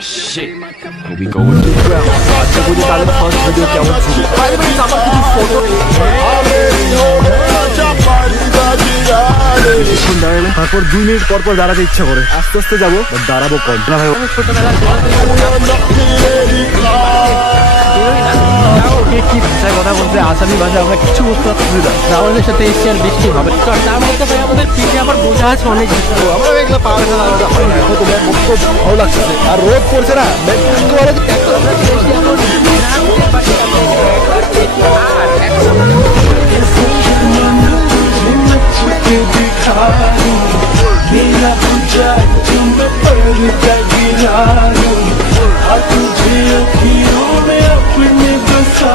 shit. Here we go again. আচ্ছা বুঝি তাহলে ফার্স্ট ভিডিও কেমন ছিল? ভাই ভাই আমার কিছু ফটো তারপর 2 মিনিট পর পর দাঁড়াতে ইচ্ছা করে, আস্তে আস্তে যাবো, দাঁড়াবো কম না ভাই। ছোটবেলা কথা বলতে আসামি ভাষা আমরা কিছু বুঝতে পারছি না। আমাদের সাথে এসছে আর বৃষ্টি হবে, তার মধ্যে ভাই আমাদের পিঠে আবার বোঝা আছে অনেক কিছু। আমরা এগুলো পাওয়া যায় না, ভালো লাগছে। আর রোদ পড়ছে না, मेरा पूजा तुम्हें पर तुझे अखियों में अपने बसा